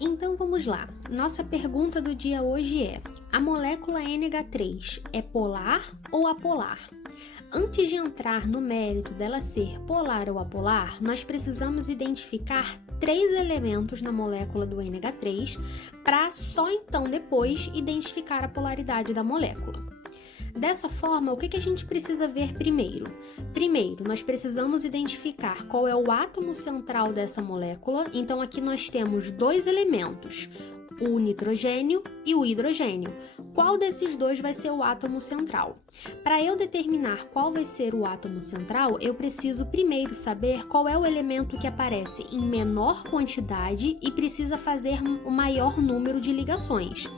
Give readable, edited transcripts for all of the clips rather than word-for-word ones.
Então vamos lá. Nossa pergunta do dia hoje é: a molécula NH3 é polar ou apolar? Antes de entrar no mérito dela ser polar ou apolar, nós precisamos identificar 3 elementos na molécula do NH3 para só então depois identificar a polaridade da molécula. Dessa forma, o que a gente precisa ver primeiro? Primeiro, nós precisamos identificar qual é o átomo central dessa molécula. Então, aqui nós temos 2 elementos, o nitrogênio e o hidrogênio. Qual desses dois vai ser o átomo central? Para eu determinar qual vai ser o átomo central, eu preciso primeiro saber qual é o elemento que aparece em menor quantidade e precisa fazer o maior número de ligações.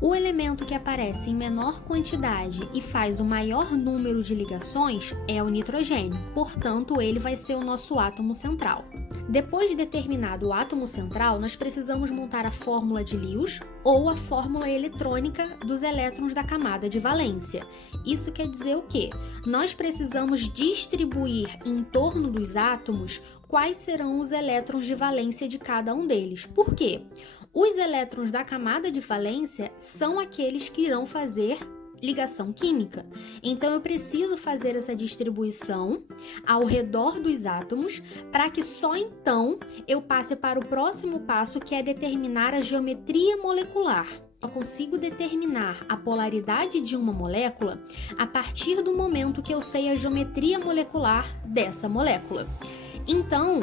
O elemento que aparece em menor quantidade e faz o maior número de ligações é o nitrogênio, portanto, ele vai ser o nosso átomo central. Depois de determinado o átomo central, nós precisamos montar a fórmula de Lewis ou a fórmula eletrônica dos elétrons da camada de valência. Isso quer dizer o quê? Nós precisamos distribuir em torno dos átomos quais serão os elétrons de valência de cada um deles. Por quê? Os elétrons da camada de valência são aqueles que irão fazer ligação química. Então, eu preciso fazer essa distribuição ao redor dos átomos para que só então eu passe para o próximo passo, que é determinar a geometria molecular. Eu consigo determinar a polaridade de uma molécula a partir do momento que eu sei a geometria molecular dessa molécula. Então,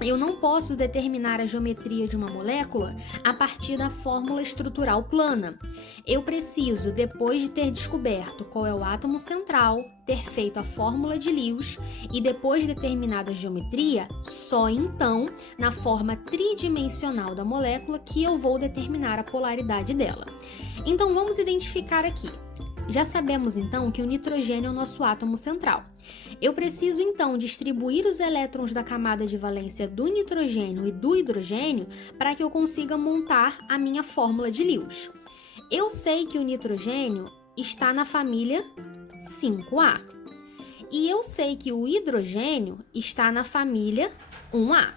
eu não posso determinar a geometria de uma molécula a partir da fórmula estrutural plana. Eu preciso, depois de ter descoberto qual é o átomo central, ter feito a fórmula de Lewis e depois de determinada a geometria, só então, na forma tridimensional da molécula, que eu vou determinar a polaridade dela. Então, vamos identificar aqui. Já sabemos, então, que o nitrogênio é o nosso átomo central. Eu preciso, então, distribuir os elétrons da camada de valência do nitrogênio e do hidrogênio para que eu consiga montar a minha fórmula de Lewis. Eu sei que o nitrogênio está na família 5A. E eu sei que o hidrogênio está na família 1A.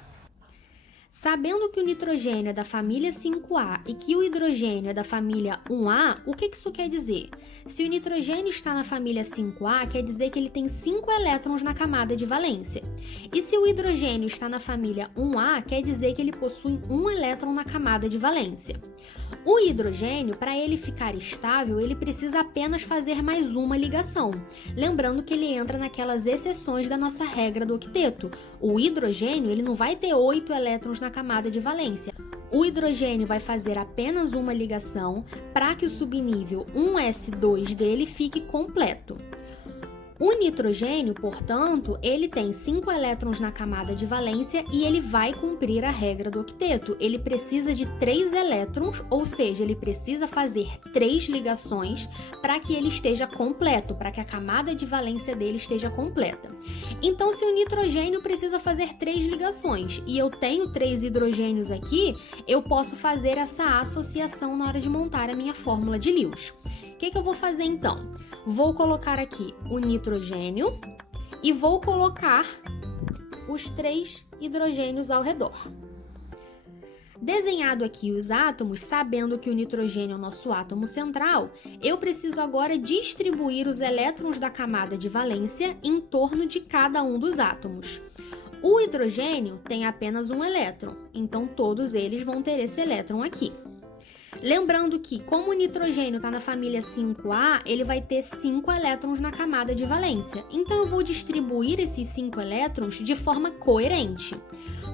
Sabendo que o nitrogênio é da família 5A e que o hidrogênio é da família 1A, o que isso quer dizer? Se o nitrogênio está na família 5A, quer dizer que ele tem 5 elétrons na camada de valência. E se o hidrogênio está na família 1A, quer dizer que ele possui 1 elétron na camada de valência. O hidrogênio, para ele ficar estável, ele precisa apenas fazer mais uma ligação. Lembrando que ele entra naquelas exceções da nossa regra do octeto. O hidrogênio, ele não vai ter 8 elétrons na camada de valência. O hidrogênio vai fazer apenas uma ligação para que o subnível 1s2 dele fique completo. O nitrogênio, portanto, ele tem 5 elétrons na camada de valência e ele vai cumprir a regra do octeto. Ele precisa de 3 elétrons, ou seja, ele precisa fazer 3 ligações para que ele esteja completo, para que a camada de valência dele esteja completa. Então, se o nitrogênio precisa fazer 3 ligações e eu tenho 3 hidrogênios aqui, eu posso fazer essa associação na hora de montar a minha fórmula de Lewis. O que eu vou fazer então? Vou colocar aqui o nitrogênio e vou colocar os 3 hidrogênios ao redor. Desenhado aqui os átomos, sabendo que o nitrogênio é o nosso átomo central, eu preciso agora distribuir os elétrons da camada de valência em torno de cada um dos átomos. O hidrogênio tem apenas um elétron, então todos eles vão ter esse elétron aqui. Lembrando que, como o nitrogênio está na família 5A, ele vai ter 5 elétrons na camada de valência. Então, eu vou distribuir esses 5 elétrons de forma coerente.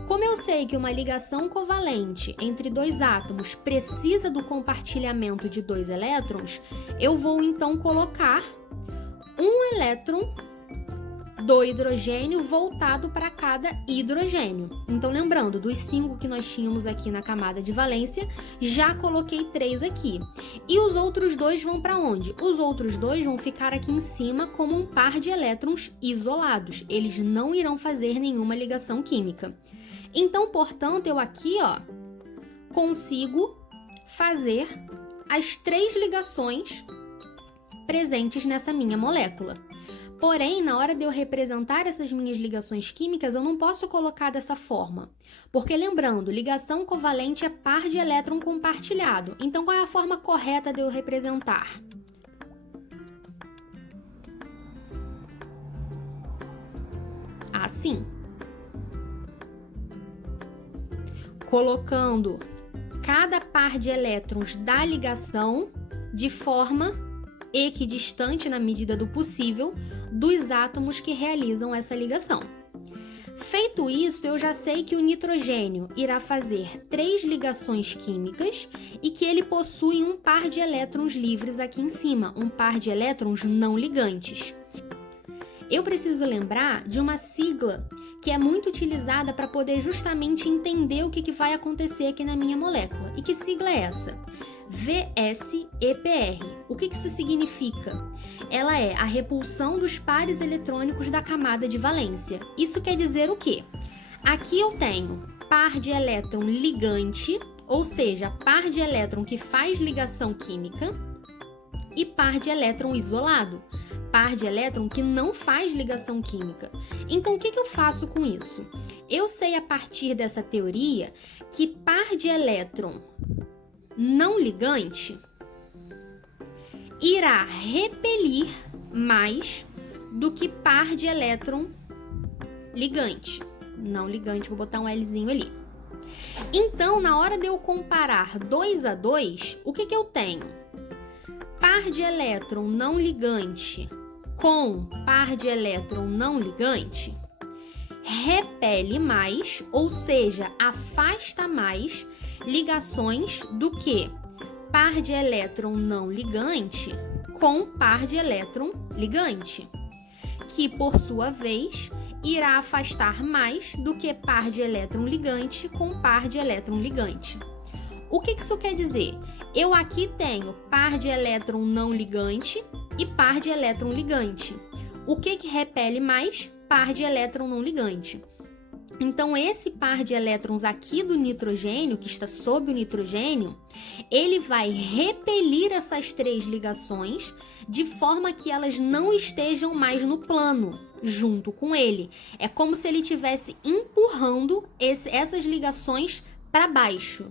Como eu sei que uma ligação covalente entre 2 átomos precisa do compartilhamento de 2 elétrons, eu vou então colocar um elétron do hidrogênio voltado para cada hidrogênio. Então, lembrando, dos 5 que nós tínhamos aqui na camada de valência, já coloquei 3 aqui. E os outros 2 vão para onde? Os outros 2 vão ficar aqui em cima como um par de elétrons isolados. Eles não irão fazer nenhuma ligação química. Então, portanto, eu aqui, consigo fazer as 3 ligações presentes nessa minha molécula. Porém, na hora de eu representar essas minhas ligações químicas, eu não posso colocar dessa forma. Porque lembrando, ligação covalente é par de elétron compartilhado. Então, qual é a forma correta de eu representar? Assim. Colocando cada par de elétrons da ligação de forma equidistante, na medida do possível, dos átomos que realizam essa ligação. Feito isso, eu já sei que o nitrogênio irá fazer 3 ligações químicas e que ele possui um par de elétrons livres aqui em cima, um par de elétrons não ligantes. Eu preciso lembrar de uma sigla que é muito utilizada para poder justamente entender o que vai acontecer aqui na minha molécula. E que sigla é essa? VSEPR. O que isso significa? Ela é a repulsão dos pares eletrônicos da camada de valência. Isso quer dizer o quê? Aqui eu tenho par de elétron ligante, ou seja, par de elétron que faz ligação química, e par de elétron isolado, par de elétron que não faz ligação química. Então, o que eu faço com isso? Eu sei a partir dessa teoria que par de elétron não ligante irá repelir mais do que par de elétron ligante. Não ligante, vou botar um Lzinho ali. Então, na hora de eu comparar 2 a 2, o que eu tenho? Par de elétron não ligante com par de elétron não ligante repele mais, ou seja, afasta mais ligações do que par de elétron não ligante com par de elétron ligante, que por sua vez irá afastar mais do que par de elétron ligante com par de elétron ligante. O que isso quer dizer? Eu aqui tenho par de elétron não ligante e par de elétron ligante. O que repele mais? Par de elétron não ligante. Então, esse par de elétrons aqui do nitrogênio, que está sob o nitrogênio, ele vai repelir essas 3 ligações de forma que elas não estejam mais no plano junto com ele. É como se ele estivesse empurrando essas ligações para baixo.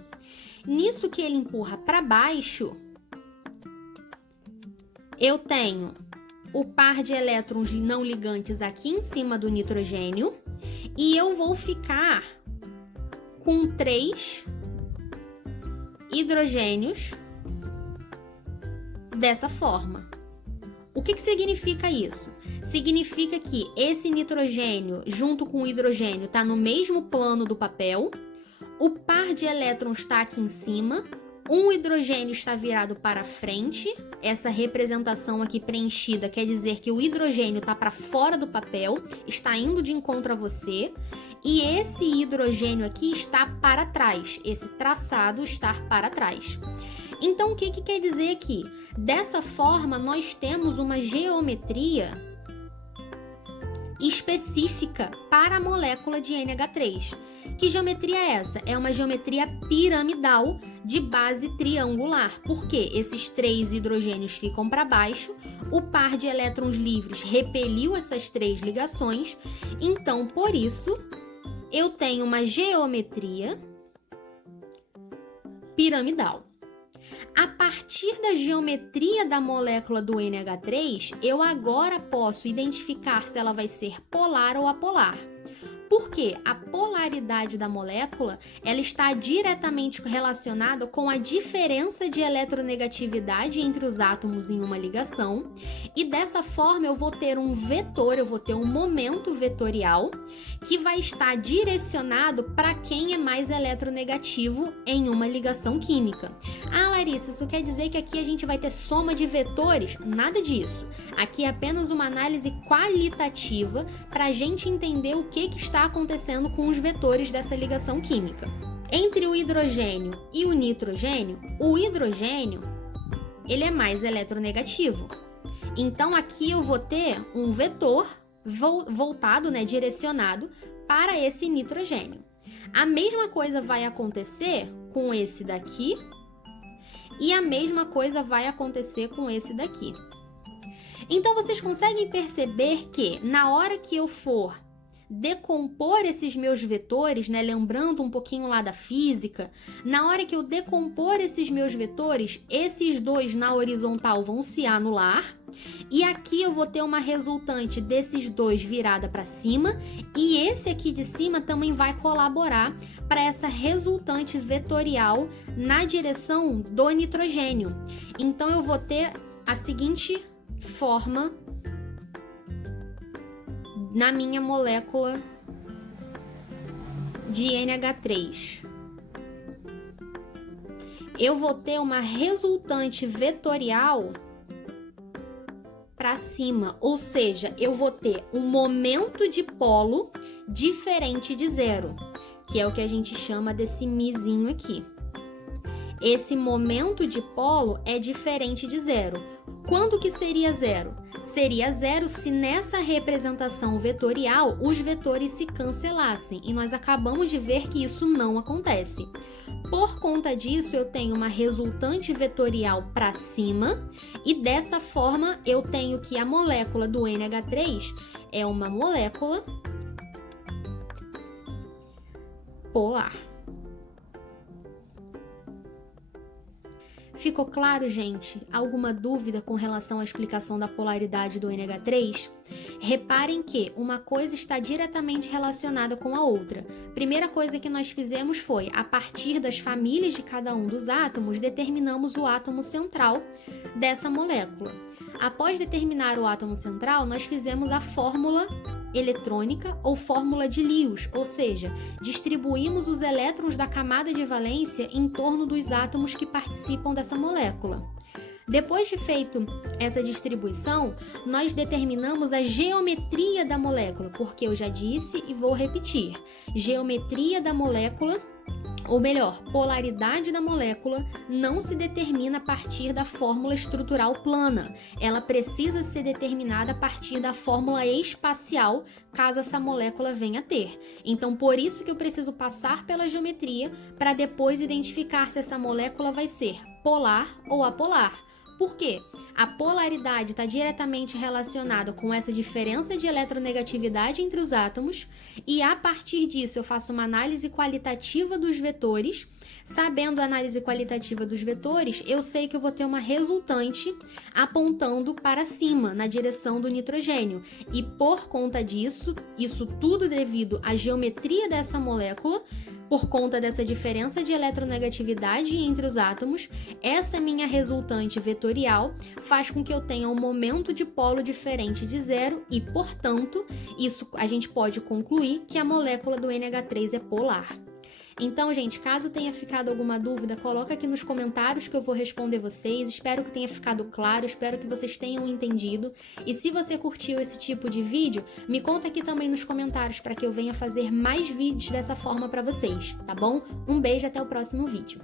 Nisso que ele empurra para baixo, eu tenho o par de elétrons não ligantes aqui em cima do nitrogênio e eu vou ficar com 3 hidrogênios dessa forma. O que significa isso? Significa que esse nitrogênio junto com o hidrogênio está no mesmo plano do papel, o par de elétrons está aqui em cima, um hidrogênio está virado para frente, essa representação aqui preenchida quer dizer que o hidrogênio está para fora do papel, está indo de encontro a você, e esse hidrogênio aqui está para trás, esse traçado está para trás. Então, o que quer dizer aqui? Dessa forma, nós temos uma geometria específica para a molécula de NH3. Que geometria é essa? É uma geometria piramidal de base triangular, porque esses 3 hidrogênios ficam para baixo, o par de elétrons livres repeliu essas 3 ligações, então, por isso, eu tenho uma geometria piramidal. A partir da geometria da molécula do NH3, eu agora posso identificar se ela vai ser polar ou apolar. Porque a polaridade da molécula ela está diretamente relacionada com a diferença de eletronegatividade entre os átomos em uma ligação, e dessa forma eu vou ter um vetor, eu vou ter um momento vetorial que vai estar direcionado para quem é mais eletronegativo em uma ligação química. Ah, Larissa, isso quer dizer que aqui a gente vai ter soma de vetores? Nada disso. Aqui é apenas uma análise qualitativa para a gente entender o que está acontecendo com os vetores dessa ligação química. Entre o hidrogênio e o nitrogênio, o hidrogênio ele é mais eletronegativo. Então aqui eu vou ter um vetor voltado, direcionado para esse nitrogênio. A mesma coisa vai acontecer com esse daqui e a mesma coisa vai acontecer com esse daqui. Então, vocês conseguem perceber que na hora que eu for decompor esses meus vetores, né, lembrando um pouquinho lá da física, na hora que eu decompor esses meus vetores, esses dois na horizontal vão se anular, e aqui eu vou ter uma resultante desses dois virada para cima, e esse aqui de cima também vai colaborar para essa resultante vetorial na direção do nitrogênio. Então eu vou ter a seguinte forma na minha molécula de NH3. Eu vou ter uma resultante vetorial para cima, ou seja, eu vou ter um momento de polo diferente de zero, que é o que a gente chama desse mizinho aqui. Esse momento de polo é diferente de zero. Quando que seria zero? Seria zero se nessa representação vetorial os vetores se cancelassem, e nós acabamos de ver que isso não acontece. Por conta disso, eu tenho uma resultante vetorial para cima, e dessa forma eu tenho que a molécula do NH3 é uma molécula polar. Ficou claro, gente? Alguma dúvida com relação à explicação da polaridade do NH3? Reparem que uma coisa está diretamente relacionada com a outra. Primeira coisa que nós fizemos foi, a partir das famílias de cada um dos átomos, determinamos o átomo central dessa molécula. Após determinar o átomo central, nós fizemos a fórmula eletrônica ou fórmula de Lewis, ou seja, distribuímos os elétrons da camada de valência em torno dos átomos que participam dessa molécula. Depois de feito essa distribuição, nós determinamos a geometria da molécula, porque eu já disse e vou repetir, geometria da molécula, ou melhor, polaridade da molécula não se determina a partir da fórmula estrutural plana. Ela precisa ser determinada a partir da fórmula espacial, caso essa molécula venha a ter. Então, por isso que eu preciso passar pela geometria para depois identificar se essa molécula vai ser polar ou apolar. Por quê? A polaridade está diretamente relacionada com essa diferença de eletronegatividade entre os átomos, e a partir disso eu faço uma análise qualitativa dos vetores. Sabendo a análise qualitativa dos vetores, eu sei que eu vou ter uma resultante apontando para cima, na direção do nitrogênio. E por conta disso, isso tudo devido à geometria dessa molécula, por conta dessa diferença de eletronegatividade entre os átomos, essa minha resultante vetorial faz com que eu tenha um momento de polo diferente de zero e, portanto, isso a gente pode concluir que a molécula do NH3 é polar. Então, gente, caso tenha ficado alguma dúvida, coloca aqui nos comentários que eu vou responder vocês. Espero que tenha ficado claro, espero que vocês tenham entendido. E se você curtiu esse tipo de vídeo, me conta aqui também nos comentários para que eu venha fazer mais vídeos dessa forma para vocês, tá bom? Um beijo, até o próximo vídeo.